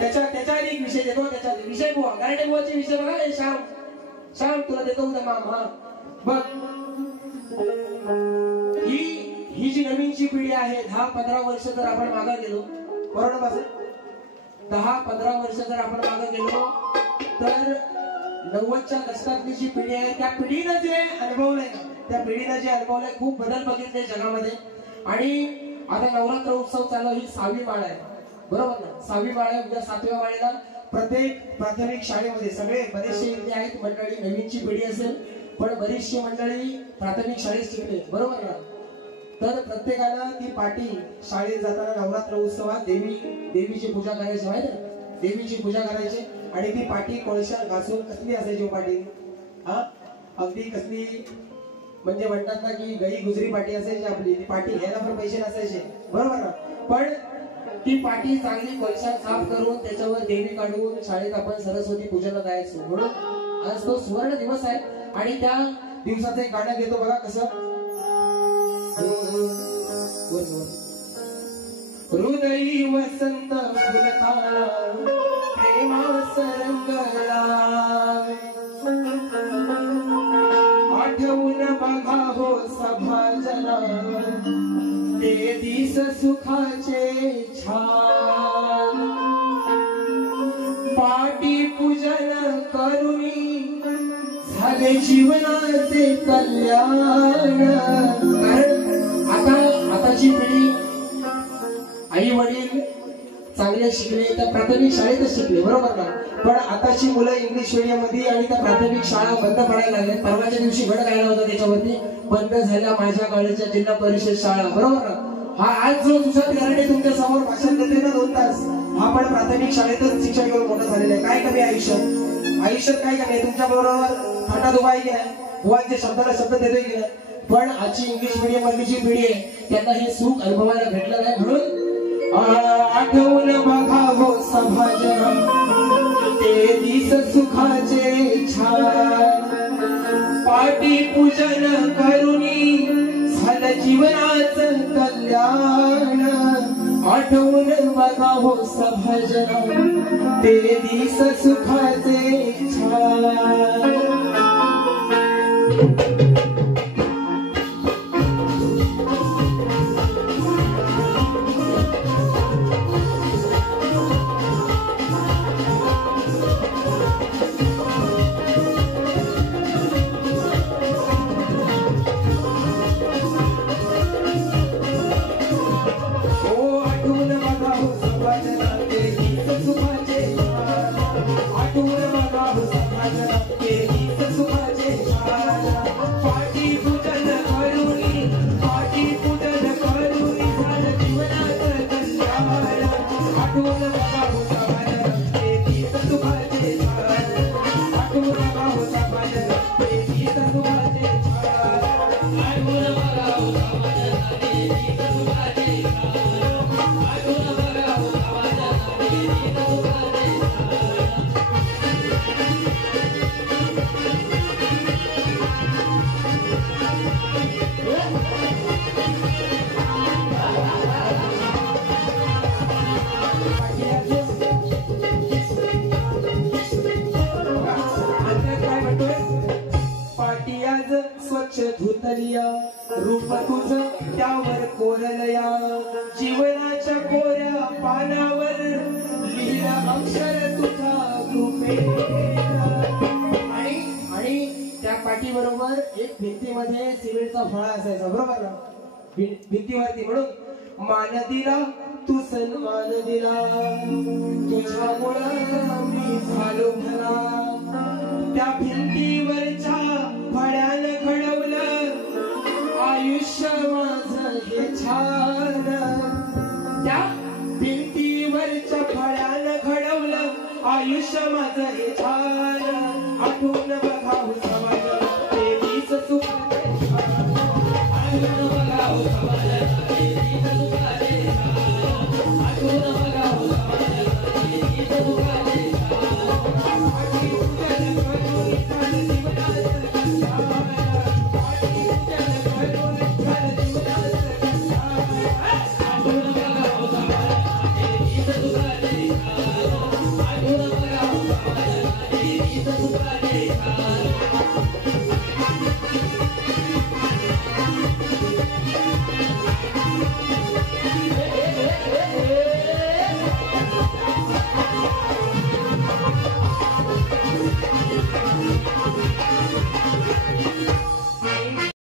त्याच्या एक विषय देतो. त्याचा विषय बुवा गारडे बुवाचे विषय बघा. श्याम श्याम तुला देतो उद्या मामा. बघ ही जी नवीनची पिढी आहे 10-15 वर्ष जर आपण मागे गेलो बरोबर बस 10-15 वर्ष जर आपण मागे गेलो तर 90च्या दशकातली जी पिढी आहे त्या पिढीनं जे अनुभवलंय त्या पिढीनं जे अनुभवलंय खूप बदल बघितले जगामध्ये. आणि आता नवरात्र उत्सव चालू ही 6वी माळ आहे बरोबर ना. 6वी माळ आहे. उद्या 7व्या माळेला प्रत्येक प्राथमिक शाळेमध्ये सगळे बरेचसे इथे आहेत मंडळी. नवीनची पिढी असेल पण बरीचशी मंडळी प्राथमिक शाळेत शिकले बरोबर ना. तर प्रत्येकाला ती पाटी शाळेत जाताना नवरात्र उत्सवात देवीची पूजा करायची माहिती ना. देवीची पूजा करायची आणि ती पाटी कोळशा घासून कसली असायची पाटी हा अगदी कसली म्हणजे म्हणतात ना की गई गुजरी पाटी असायची आपली. ती पाटी घ्यायला पण पैसे नसायचे बरोबर ना. पण ती पाटी चांगली कोळशा साफ करून त्याच्यावर देवी काढून शाळेत आपण सरस्वती पूजेला जायचो. म्हणून आज तो सुवर्ण दिवस आहे. आणि त्या दिवसाचं एक गाणं घेतो बघा कसं. हृदयी वसंत फुलताना प्रेमास रंगला आठवून बघा हो सभाजना ते दिस सुखाचे छान पाटी पूजन करुणी झाले जीवनाचे कल्याण. कारण आताची पिढी आई वडील चांगले शिकले तर प्राथमिक शाळेतच शिकले बरोबर ना. पण आताची मुलं इंग्लिश मीडियम मध्ये आणि त्या प्राथमिक शाळा बंद पडायला लागल्या. परवाच्या दिवशी घड गायला होता त्याच्यावरती बंद झाल्या माझ्या काळच्या जिल्हा परिषद शाळा बरोबर ना. हा आज जो तुझ्या घराने तुमच्या समोर भाषण देते ना 2 तास हा पण प्राथमिक शाळेतच शिक्षण घेऊन मोठा झालेला आहे. काय कमी आयुष्यात काय कमी आहे. तुमच्या बरोबर फाटा दुबा आहे की नाही. बुवांचे शब्दाला शब्द देतोय की नाही. पण आजची इंग्लिश मीडियम मधली जी पिढी आहे त्यांना हे सुख अनुभवायला भेटलं नाही. म्हणून आठवून बघा हो सभाजना ते दिस सुखाचे छान पाटी पूजन करुणी झालं जीवनाचं कल्याण. आठवून बघा हो सभाजना ते दिस सुखाचे छान. रूप तुझं त्यावर कोरलया जीवनाच्या कोऱ्या पानावर लिहिलं अक्षर तुझा कृपे. आणि त्या पाटी बरोबर एक भिंतीमध्ये सिमेंटचा फळा असायचा बरोबर ना भिंतीवरती. म्हणून मान दिला तू सन्मान दिला तुझ्यामुळं मी झालो भला त्या भिंतीवरच्या फळ्यानं घडवलं आयुष्य माझं हे छान. त्या भिंतीवरच्या फळ्यानं घडवलं आयुष्य माझं हे छान. आठवून बघा हो समाजाला ते दिस सुखाचे छान. आठवून बघा हो समाजाला ते दिस सुखाचे छान. आठवून बघा हो समाजाला ते दिस सुखाचे छान. पाटी पूजन करून झालं जीवनाचं कल्याण. पाटी पूजन करून झालं जीवनाचं कल्याण. आठवून बघा हो समाजाला ते दिस सुखाचे छान. आहे